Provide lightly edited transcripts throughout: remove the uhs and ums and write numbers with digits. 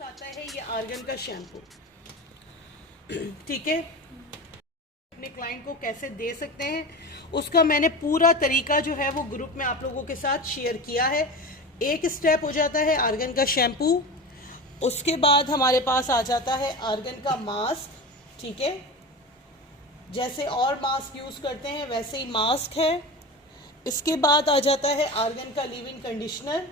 पास आता है ये आर्गन का शैम्पू। ठीक है, अपने क्लाइंट को कैसे दे सकते हैं उसका मैंने पूरा तरीका जो है वो ग्रुप में आप लोगों के साथ शेयर किया है। एक स्टेप हो जाता है आर्गन का शैम्पू, उसके बाद हमारे पास आ जाता है आर्गन का मास्क। ठीक है, जैसे और मास्क यूज़ करते हैं वैसे ही मास्क है। इसके बाद आ जाता है आर्गन का लीव इन कंडीशनर।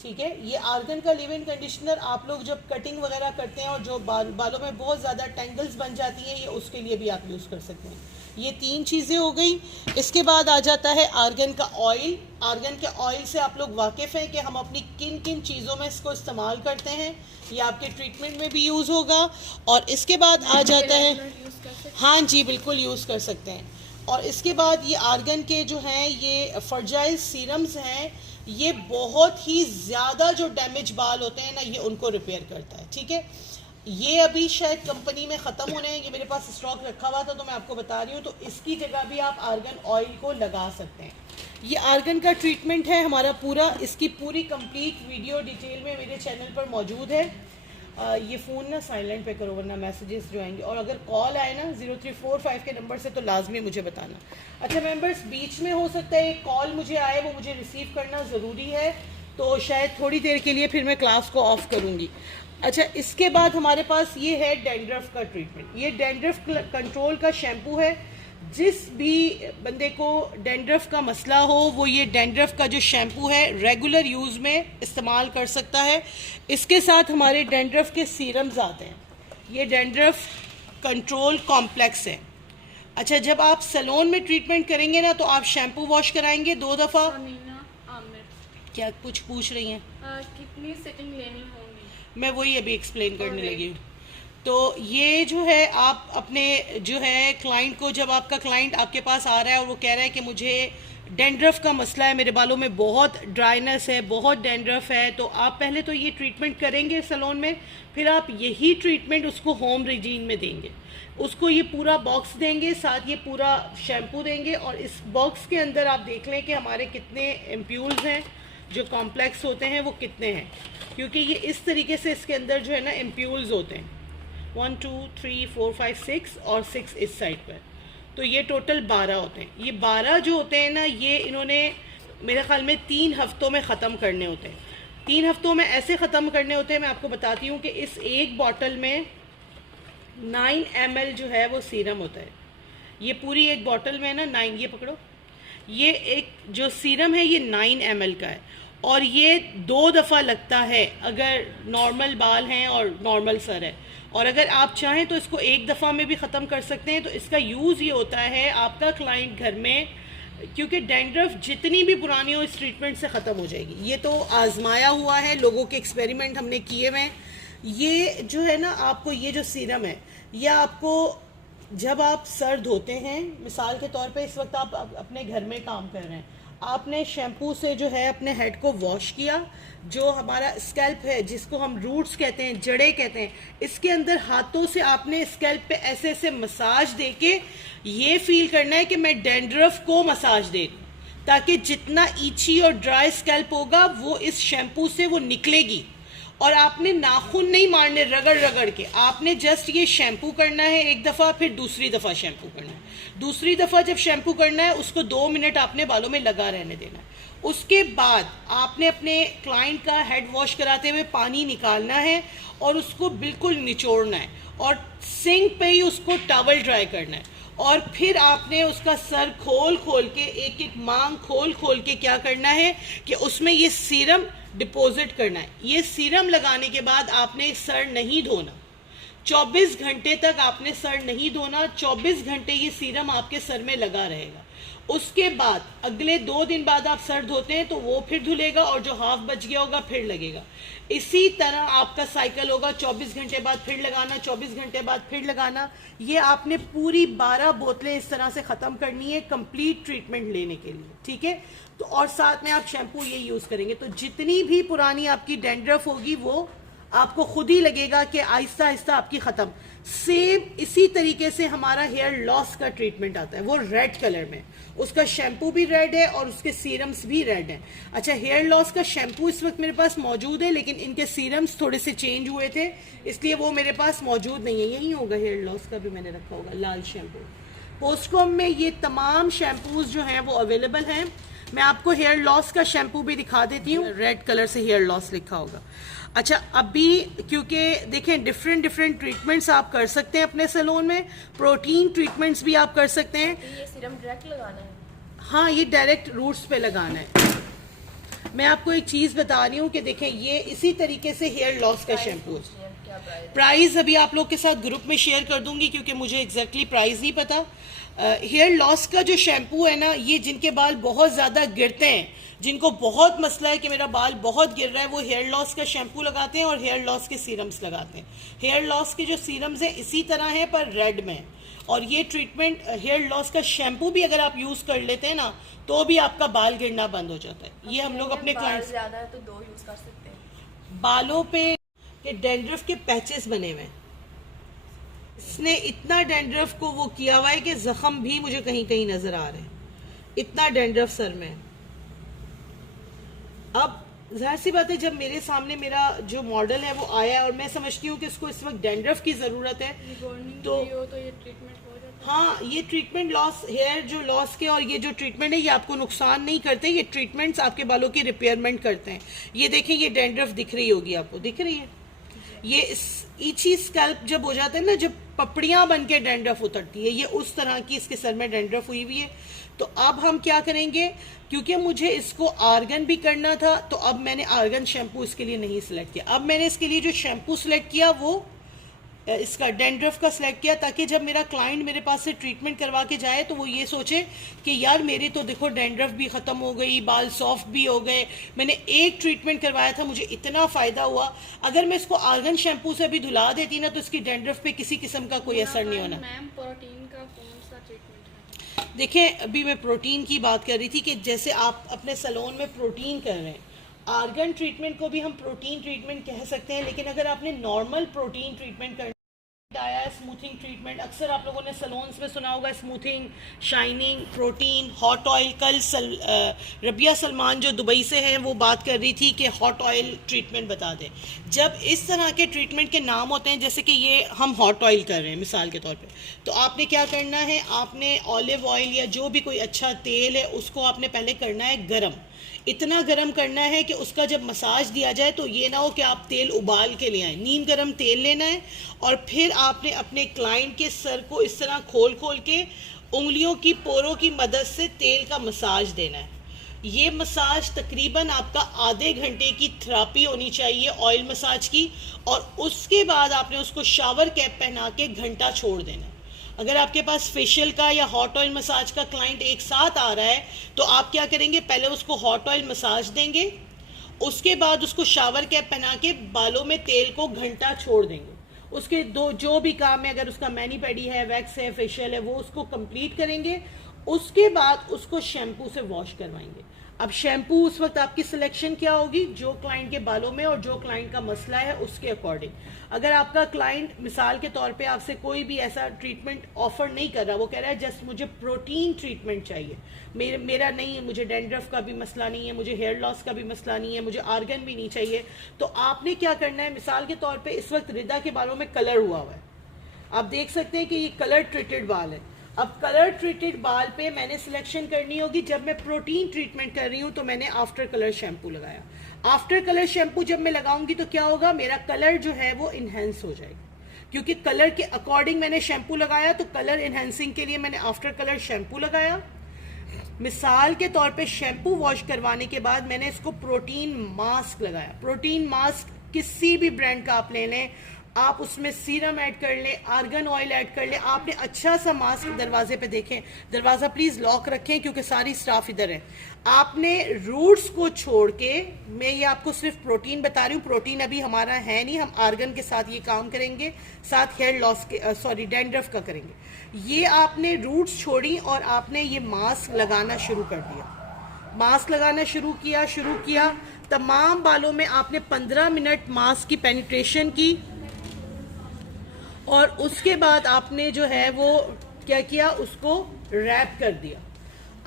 ठीक है, ये आर्गन का लीव इन कंडीशनर आप लोग जब कटिंग वगैरह करते हैं और जो बालों में बहुत ज़्यादा टेंगल्स बन जाती हैं, ये उसके लिए भी आप यूज़ कर सकते हैं। ये 3 चीज़ें हो गई। इसके बाद आ जाता है आर्गन का ऑयल। आर्गन के ऑयल से आप लोग वाकिफ़ हैं कि हम अपनी किन किन चीज़ों में इसको इस्तेमाल करते हैं, ये आपके ट्रीटमेंट में भी यूज़ होगा। और इसके बाद आ जाता है, हाँ जी बिल्कुल यूज़ कर सकते हैं। और इसके बाद ये आर्गन के जो हैं ये फर्जाइल सीरम्स हैं, ये बहुत ही ज़्यादा जो डैमेज बाल होते हैं ना, ये उनको रिपेयर करता है। ठीक है, ये अभी शायद कंपनी में ख़त्म होने हैं, ये मेरे पास स्टॉक रखा हुआ था तो मैं आपको बता रही हूँ। तो इसकी जगह भी आप आर्गन ऑयल को लगा सकते हैं। ये आर्गन का ट्रीटमेंट है हमारा पूरा, इसकी पूरी कंप्लीट वीडियो डिटेल में मेरे चैनल पर मौजूद है। ये फ़ोन ना साइलेंट पे करो वरना मैसेजेस जो आएंगे, और अगर कॉल आए ना 0345 के नंबर से तो लाजमी मुझे बताना। अच्छा मेंबर्स, बीच में हो सकता है एक कॉल मुझे आए, वो मुझे रिसीव करना ज़रूरी है, तो शायद थोड़ी देर के लिए फिर मैं क्लास को ऑफ करूँगी। अच्छा, इसके बाद हमारे पास ये है डैंड्रफ का ट्रीटमेंट। ये डैंड्रफ कंट्रोल का शैम्पू है। जिस भी बंदे को डैंड्रफ का मसला हो वो ये डैंड्रफ का जो शैम्पू है रेगुलर यूज़ में इस्तेमाल कर सकता है। इसके साथ हमारे डैंड्रफ के सीरम्स आते हैं। ये डैंड्रफ कंट्रोल कॉम्प्लेक्स है। अच्छा, जब आप सैलून में ट्रीटमेंट करेंगे ना तो आप शैम्पू वॉश कराएंगे 2 दफ़ा। क्या कुछ पूछ रही हैं? कितनी सेटिंग लेनी होगी? मैं वही अभी एक्सप्लेन करने लगी हूँ। तो ये जो है आप अपने जो है क्लाइंट को, जब आपका क्लाइंट आपके पास आ रहा है और वो कह रहा है कि मुझे डैंड्रफ का मसला है, मेरे बालों में बहुत ड्राइनेस है, बहुत डैंड्रफ है, तो आप पहले तो ये ट्रीटमेंट करेंगे सैलून में, फिर आप यही ट्रीटमेंट उसको होम रेजीम में देंगे। उसको ये पूरा बॉक्स देंगे, साथ ये पूरा शैम्पू देंगे, और इस बॉक्स के अंदर आप देख लें कि हमारे कितने एम्प्यूल्स हैं, जो कॉम्प्लेक्स होते हैं वो कितने हैं, क्योंकि ये इस तरीके से इसके अंदर जो है ना एम्प्यूल्स होते हैं। 1 2 3 4 5 6 और 6 इस साइड पर, तो ये टोटल 12 होते हैं। ये 12 जो होते हैं ना, ये इन्होंने मेरे ख्याल में 3 हफ्तों में ख़त्म करने होते हैं। 3 हफ्तों में ऐसे ख़त्म करने होते हैं, मैं आपको बताती हूँ कि इस एक बॉटल में 9 ml जो है वो सीरम होता है। ये पूरी एक बॉटल में ना 9, ये पकड़ो, ये एक जो सीरम है ये 9 ml का है, और ये 2 दफ़ा लगता है अगर नॉर्मल बाल हैं और नॉर्मल सर है। और अगर आप चाहें तो इसको एक दफ़ा में भी ख़त्म कर सकते हैं। तो इसका यूज़ ये होता है, आपका क्लाइंट घर में, क्योंकि डैंड्रफ जितनी भी पुरानी हो इस ट्रीटमेंट से ख़त्म हो जाएगी। ये तो आजमाया हुआ है, लोगों के एक्सपेरिमेंट हमने किए हुए हैं। ये जो है ना, आपको ये जो सीरम है, यह आपको जब आप सर धोते हैं, मिसाल के तौर पे इस वक्त आप अपने घर में काम कर रहे हैं, आपने शैम्पू से जो है अपने हेड को वॉश किया, जो हमारा स्कैल्प है जिसको हम रूट्स कहते हैं, जड़ें कहते हैं, इसके अंदर हाथों से आपने स्कैल्प पे ऐसे ऐसे मसाज देके ये फील करना है कि मैं डैंड्रफ को मसाज दे दूँ, ताकि जितना ईची और ड्राई स्कैल्प होगा वो इस शैम्पू से वो निकलेगी। और आपने नाखून नहीं मारने रगड़ रगड़ के, आपने जस्ट ये शैम्पू करना है एक दफ़ा, फिर दूसरी दफ़ा शैम्पू करना है। दूसरी दफ़ा जब शैम्पू करना है उसको 2 मिनट आपने बालों में लगा रहने देना है। उसके बाद आपने अपने क्लाइंट का हेड वॉश कराते हुए पानी निकालना है और उसको बिल्कुल निचोड़ना है, और सिंक पे ही उसको टॉवल ड्राई करना है। और फिर आपने उसका सर खोल खोल के, एक एक मांग खोल खोल के क्या करना है कि उसमें ये सीरम डिपॉजिट करना है। ये सीरम लगाने के बाद आपने सर नहीं धोना, 24 घंटे तक आपने सर नहीं धोना। 24 घंटे ये सीरम आपके सर में लगा रहेगा। उसके बाद अगले 2 दिन बाद आप सर धोते हैं तो वो फिर धुलेगा, और जो हाफ बच गया होगा फिर लगेगा। इसी तरह आपका साइकिल होगा, 24 घंटे बाद फिर लगाना, 24 घंटे बाद फिर लगाना। ये आपने पूरी 12 बोतलें इस तरह से ख़त्म करनी है कंप्लीट ट्रीटमेंट लेने के लिए। ठीक है, तो और साथ में आप शैम्पू ये यूज़ करेंगे, तो जितनी भी पुरानी आपकी डैंड्रफ होगी वो आपको खुद ही लगेगा कि आहिस्ता आहिस्ता आपकी ख़त्म। सेम इसी तरीके से हमारा हेयर लॉस का ट्रीटमेंट आता है, वो रेड कलर में, उसका शैम्पू भी रेड है और उसके सीरम्स भी रेड हैं। अच्छा, हेयर लॉस का शैम्पू इस वक्त मेरे पास मौजूद है, लेकिन इनके सीरम्स थोड़े से चेंज हुए थे, इसलिए वो मेरे पास मौजूद नहीं है। यही होगा, हेयर लॉस का भी मैंने रखा होगा, लाल शैम्पू। पोस्टकॉम में ये तमाम शैम्पूज जो हैं वो अवेलेबल हैं। मैं आपको हेयर लॉस का शैम्पू भी दिखा देती हूँ, रेड कलर से हेयर लॉस लिखा होगा। अच्छा, अभी क्योंकि देखें डिफरेंट ट्रीटमेंट्स आप कर सकते हैं अपने सैलून में, प्रोटीन ट्रीटमेंट्स भी आप कर सकते हैं। ये सीरम डायरेक्ट लगाना है? हाँ, ये डायरेक्ट रूट्स पे लगाना है। मैं आपको एक चीज़ बता रही हूँ कि देखें, ये इसी तरीके से हेयर लॉस का शैम्पू है। प्राइस अभी आप लोग के साथ ग्रुप में शेयर कर दूंगी, क्योंकि मुझे एग्जैक्टली प्राइस नहीं पता। हेयर लॉस का जो शैम्पू है ना, ये जिनके बाल बहुत ज़्यादा गिरते हैं, जिनको बहुत मसला है कि मेरा बाल बहुत गिर रहा है, वो हेयर लॉस का शैम्पू लगाते हैं और हेयर लॉस के सीरम्स लगाते हैं। हेयर लॉस के जो सीरम्स हैं इसी तरह हैं पर रेड में, और ये ट्रीटमेंट हेयर लॉस का शैम्पू भी अगर आप यूज़ कर लेते हैं ना, तो भी आपका बाल गिरना बंद हो जाता है। ये हम लोग अपने क्लाइंट्स, ज़्यादा है तो 2 यूज़ कर सकते हैं। बालों पे डैंड्रफ के पैचेस बने हुए हैं, इसने इतना डैंड्रफ को वो किया हुआ है कि जख्म भी मुझे कहीं कहीं नजर आ रहे हैं, इतना डैंड्रफ सर में। अब जाहिर सी बात है, जब मेरे सामने मेरा जो मॉडल है वो आया और मैं समझती हूँ कि इसको इस वक्त डैंड्रफ की जरूरत है, तो ये ट्रीटमेंट हो जाता है। हाँ, ये ट्रीटमेंट लॉस, हेयर जो लॉस के और ये जो ट्रीटमेंट है, ये आपको नुकसान नहीं करते, ये ट्रीटमेंट्स आपके बालों की रिपेयरमेंट करते हैं। ये देखें, ये डैंड्रफ दिख रही होगी आपको, दिख रही है? ये ईची स्कैल्प जब हो जाता है ना, जब पपड़ियां बन के डैंड्रफ उतरती है, ये उस तरह की इसके सर में डैंड्रफ हुई हुई है। तो अब हम क्या करेंगे, क्योंकि मुझे इसको आर्गन भी करना था, तो अब मैंने आर्गन शैम्पू इसके लिए नहीं सिलेक्ट किया। अब मैंने इसके लिए जो शैम्पू सिलेक्ट किया वो इसका डैंड्रफ का सिलेक्ट किया, ताकि जब मेरा क्लाइंट मेरे पास से ट्रीटमेंट करवा के जाए तो वो ये सोचे कि यार मेरी तो देखो डैंड्रफ भी ख़त्म हो गई, बाल सॉफ्ट भी हो गए, मैंने एक ट्रीटमेंट करवाया था, मुझे इतना फ़ायदा हुआ। अगर मैं इसको आर्गन शैम्पू से भी धुला देती ना, तो इसकी डैंड्रफ पे किसी किस्म का कोई असर नहीं होना। मैम, प्रोटीन का कौन सा ट्रीटमेंट है? देखें, अभी मैं प्रोटीन की बात कर रही थी कि जैसे आप अपने सैलून में प्रोटीन कर रहे हैं, आर्गन ट्रीटमेंट को भी हम प्रोटीन ट्रीटमेंट कह सकते हैं, लेकिन अगर आपने नॉर्मल प्रोटीन ट्रीटमेंट करना आया, स्मूथिंग ट्रीटमेंट, अक्सर आप लोगों ने सैलून्स में सुना होगा, smoothing, shining, protein, hot oil. कल रबिया सलमान जो दुबई से हैं वो बात कर रही थी कि हॉट ऑयल ट्रीटमेंट बता दें। जब इस तरह के ट्रीटमेंट के नाम होते हैं, जैसे कि ये हम हॉट ऑयल कर रहे हैं मिसाल के तौर पे, तो आपने क्या करना है, आपने ऑलिव ऑयल या जो भी कोई अच्छा तेल है उसको आपने पहले करना है गरम, इतना गरम करना है कि उसका जब मसाज दिया जाए तो ये ना हो कि आप तेल उबाल के ले आए। नीम गरम तेल लेना है और फिर आपने अपने क्लाइंट के सर को इस तरह खोल खोल के उंगलियों की पोरों की मदद से तेल का मसाज देना है। ये मसाज तकरीबन आपका आधे घंटे की थेरेपी होनी चाहिए ऑयल मसाज की, और उसके बाद आपने उसको शावर कैप पहना के घंटा छोड़ देना है। अगर आपके पास फेशियल का या हॉट ऑयल मसाज का क्लाइंट एक साथ आ रहा है, तो आप क्या करेंगे, पहले उसको हॉट ऑयल मसाज देंगे, उसके बाद उसको शावर कैप पहना के बालों में तेल को घंटा छोड़ देंगे। उसके दो जो भी काम है, अगर उसका मैनी पेडी है, वैक्स है, फेशियल है, वो उसको कंप्लीट करेंगे। उसके बाद उसको शैम्पू से वॉश करवाएंगे। अब शैम्पू उस वक्त आपकी सिलेक्शन क्या होगी, जो क्लाइंट के बालों में और जो क्लाइंट का मसला है उसके अकॉर्डिंग। अगर आपका क्लाइंट मिसाल के तौर पे आपसे कोई भी ऐसा ट्रीटमेंट ऑफर नहीं कर रहा, वो कह रहा है जस्ट मुझे प्रोटीन ट्रीटमेंट चाहिए, मेरा नहीं है, मुझे डैंड्रफ का भी मसला नहीं है, मुझे हेयर लॉस का भी मसला नहीं है, मुझे आर्गन भी नहीं चाहिए, तो आपने क्या करना है, मिसाल के तौर पर इस वक्त रिदा के बालों में कलर हुआ हुआ है, आप देख सकते हैं कि ये कलर ट्रीटेड बाल है। अब कलर ट्रीटेड बाल पे मैंने सिलेक्शन करनी होगी, जब मैं प्रोटीन ट्रीटमेंट कर रही हूँ तो मैंने आफ्टर कलर शैम्पू लगाया। आफ्टर कलर शैम्पू जब मैं लगाऊंगी तो क्या होगा, मेरा कलर जो है वो इन्हेंस हो जाएगा, क्योंकि कलर के अकॉर्डिंग मैंने शैम्पू लगाया। तो कलर इन्हेंसिंग के लिए मैंने आफ्टर कलर शैम्पू लगाया। मिसाल के तौर पे शैम्पू वॉश करवाने के बाद मैंने इसको प्रोटीन मास्क लगाया। प्रोटीन मास्क किसी भी ब्रांड का आप ले लें, आप उसमें सीरम ऐड कर लें, आर्गन ऑयल ऐड कर लें। आपने अच्छा सा मास्क, दरवाजे पे देखें, दरवाज़ा प्लीज़ लॉक रखें क्योंकि सारी स्टाफ इधर है। आपने रूट्स को छोड़ के, मैं ये आपको सिर्फ प्रोटीन बता रही हूँ, प्रोटीन अभी हमारा है नहीं, हम आर्गन के साथ ये काम करेंगे, साथ हेयर लॉस के डैंड्रफ का करेंगे। ये आपने रूट्स छोड़ी और आपने ये मास्क लगाना शुरू कर दिया। मास्क लगाना शुरू किया, तमाम बालों में आपने 15 मिनट मास्क की पेनिट्रेशन की और उसके बाद आपने जो है वो क्या किया, उसको रैप कर दिया।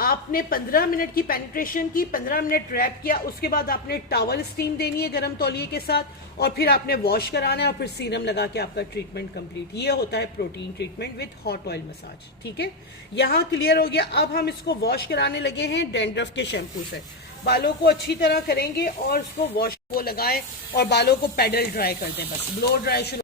आपने 15 मिनट की पेनिट्रेशन की, 15 मिनट रैप किया, उसके बाद आपने टॉवल स्टीम देनी है गर्म तौलिए के साथ और फिर आपने वॉश कराना है और फिर सीरम लगा के आपका ट्रीटमेंट कंप्लीट। ये होता है protein treatment with hot oil massage. ठीक है, यहाँ क्लियर हो गया। अब हम इसको वॉश कराने लगे हैं डैंड्रफ के शैम्पू से। बालों को अच्छी तरह करेंगे और उसको वॉश वो लगाएं और बालों को पैडल ड्राई कर दें, बस ब्लो ड्राई शुरू।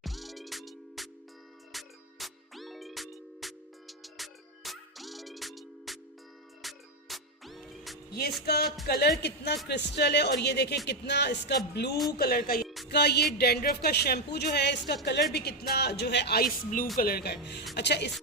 ये इसका कलर कितना क्रिस्टल है और ये देखें कितना इसका ब्लू कलर का, इसका ये डैंड्रफ का शैम्पू जो है इसका कलर भी कितना जो है आइस ब्लू कलर का है। अच्छा, इस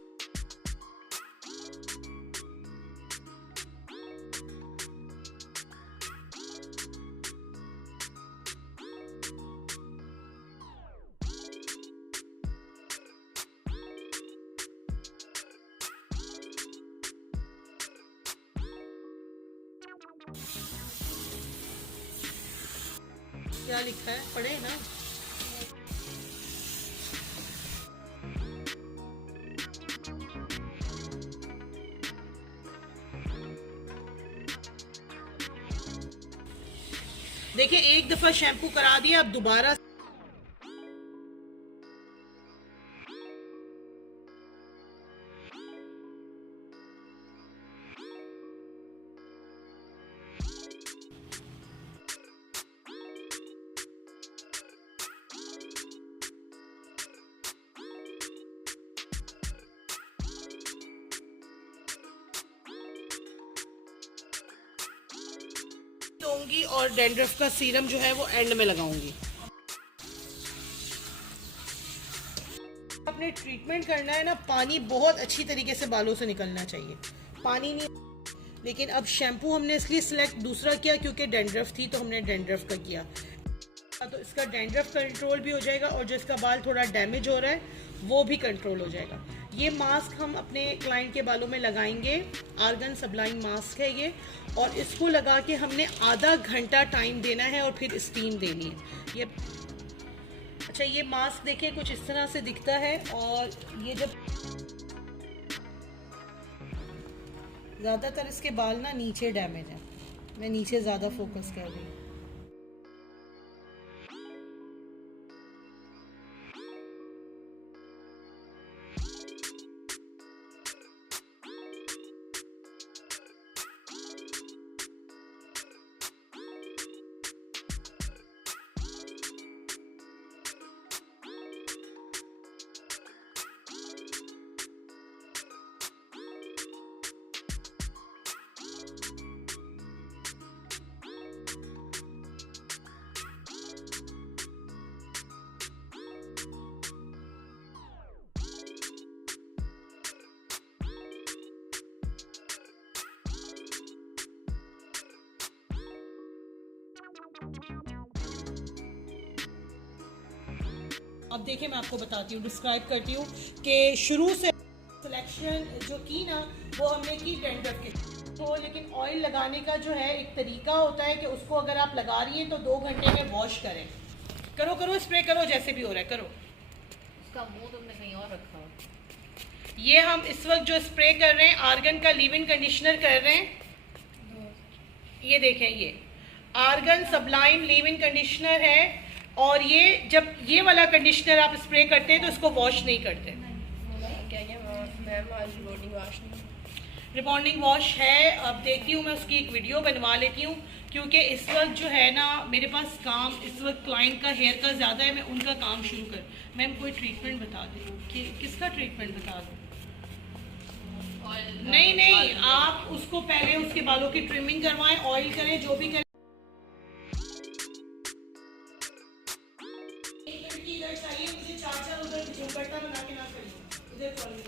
क्या लिखा है, पढ़े ना। देखिए, एक दफा शैम्पू करा दिया, अब दोबारा दूंगी और डैंड्रफ का सीरम जो है वो एंड में लगाऊंगी। अपने ट्रीटमेंट करना है ना, पानी बहुत अच्छी तरीके से बालों से निकलना चाहिए, पानी नहीं। लेकिन अब शैम्पू हमने इसलिए सिलेक्ट दूसरा किया क्योंकि डैंड्रफ थी तो हमने डैंड्रफ का किया, तो इसका डैंड्रफ कंट्रोल भी हो जाएगा और जो इसका बाल थोड़ा डैमेज हो रहा है वो भी कंट्रोल हो जाएगा। ये मास्क हम अपने क्लाइंट के बालों में लगाएंगे, आर्गन सबलाइन मास्क है ये, और इसको लगा के हमने आधा घंटा टाइम देना है और फिर स्टीम देनी है। ये अच्छा, ये मास्क देखिए कुछ इस तरह से दिखता है और ये जब ज़्यादातर इसके बाल ना नीचे डैमेज है, मैं नीचे ज़्यादा फोकस कर रही हूँ। अब देखिए, मैं आपको बताती हूँ, डिस्क्राइब करती हूँ कि शुरू से सिलेक्शन जो की ना वो हमने की डैंड्रफ के तो, लेकिन ऑयल लगाने का जो है एक तरीका होता है कि उसको अगर आप लगा रही हैं तो 2 घंटे में वॉश करें। करो करो, स्प्रे करो, जैसे भी हो रहा है करो। उसका मुंह तुमने कहीं और रखा हो। ये हम इस वक्त जो स्प्रे कर रहे हैं आर्गन का लीव इन कंडीशनर कर रहे हैं। ये देखें, ये argan sublime leave in conditioner है और ये जब ये वाला कंडीशनर आप स्प्रे करते हैं तो इसको वॉश नहीं करते। क्या ये मैम आज रिबॉन्डिंग वॉश नहीं, रिबॉन्डिंग वॉश है। अब देखती हूँ मैं उसकी एक वीडियो बनवा लेती हूँ क्योंकि इस वक्त जो है ना मेरे पास काम इस वक्त क्लाइंट का हेयर का ज़्यादा है, मैं उनका काम शुरू कर। मैम कोई ट्रीटमेंट बता दें कि किसका ट्रीटमेंट बता दूँ? नहीं नहीं, आप उसको पहले उसके बालों की ट्रिमिंग करवाएं, ऑयल करें, जो भी करें। इधर चाहिए मुझे 4 उधर झुमपट्टा बना के ना करिए, इधर कॉल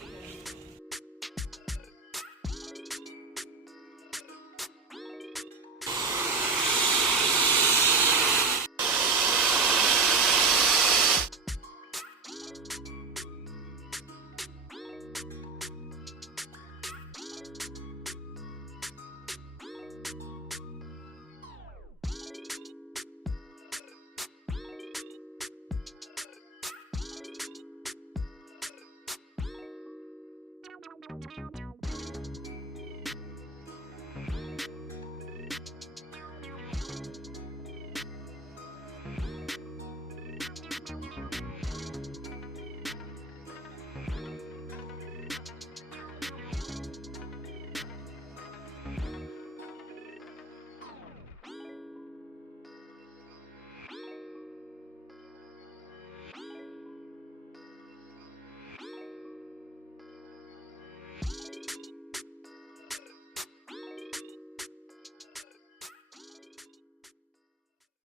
है।